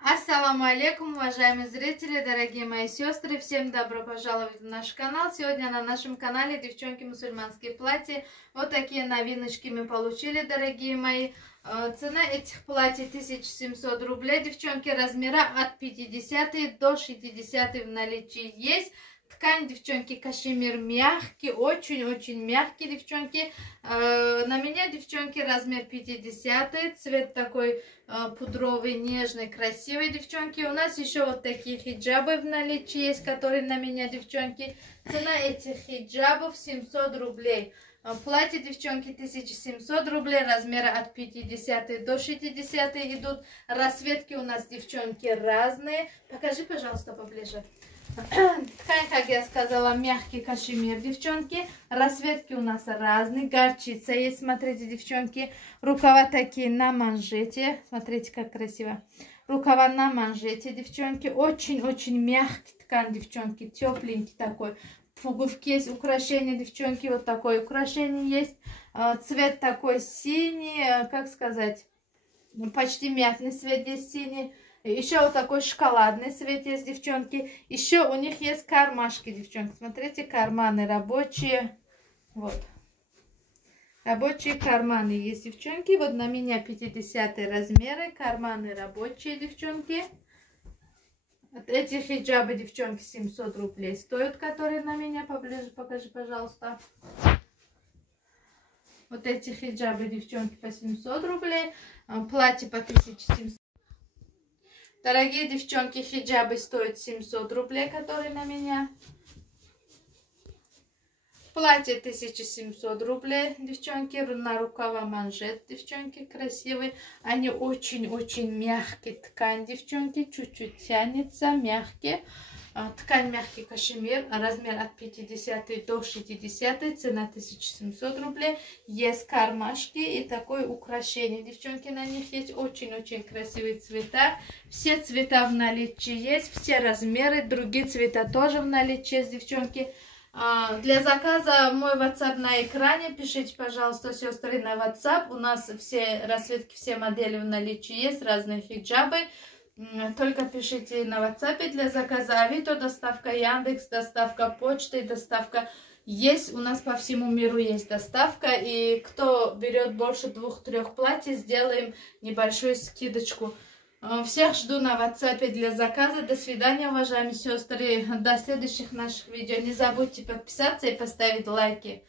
Ассаламу алейкум, уважаемые зрители, дорогие мои сестры, всем добро пожаловать в наш канал. Сегодня на нашем канале, девчонки, мусульманские платья. Вот такие новиночки мы получили, дорогие мои. Цена этих платьев 1700 рублей, девчонки, размера от 50 до 60 в наличии есть. Ткань, девчонки, кашемир мягкий, очень-очень мягкий, девчонки. На меня, девчонки, размер 50, цвет такой пудровый, нежный, красивый, девчонки. У нас еще вот такие хиджабы в наличии есть, которые на меня, девчонки. Цена этих хиджабов 700 рублей. Платье, девчонки, 1700 рублей, размеры от 50 до 60 идут. Расцветки у нас, девчонки, разные. Покажи, пожалуйста, поближе. Ткань, как я сказала, мягкий кашемир, девчонки. Расцветки у нас разные. Горчица есть, смотрите, девчонки. Рукава такие на манжете. Смотрите, как красиво. Рукава на манжете, девчонки. Очень-очень мягкий ткань, девчонки. Тепленький такой. Пуговки есть, украшения, девчонки. Вот такое украшение есть. Цвет такой синий, как сказать, почти мятный цвет здесь синий. Еще вот такой шоколадный цвет есть, девчонки. Еще у них есть кармашки, девчонки. Смотрите, карманы рабочие. Вот. Рабочие карманы есть, девчонки. Вот на меня 50 размеры. Карманы рабочие, девчонки. Вот эти хиджабы, девчонки, 700 рублей стоят, которые на меня. Поближе покажи, пожалуйста. Вот эти хиджабы, девчонки, по 700 рублей. Платье по 1700. Дорогие девчонки, хиджабы стоят 700 рублей, которые на меня. Платье 1700 рублей, девчонки. На рукава манжет, девчонки, красивые. Они очень-очень мягкие. Ткань, девчонки, чуть-чуть тянется, мягкие. Ткань мягкий кашемир, размер от 50 до 60, цена 1700 рублей. Есть кармашки и такое украшение, девчонки, на них есть очень-очень красивые цвета. Все цвета в наличии есть, все размеры, другие цвета тоже в наличии есть, девчонки. Для заказа мой WhatsApp на экране, пишите, пожалуйста, сестры, на WhatsApp. У нас все расцветки, все модели в наличии есть, разные хиджабы. Только пишите на WhatsApp для заказа. Авито, доставка Яндекс, доставка почты, доставка есть. У нас по всему миру есть доставка. И кто берет больше 2-3 платьев, сделаем небольшую скидочку. Всех жду на WhatsApp для заказа. До свидания, уважаемые сестры. До следующих наших видео. Не забудьте подписаться и поставить лайки.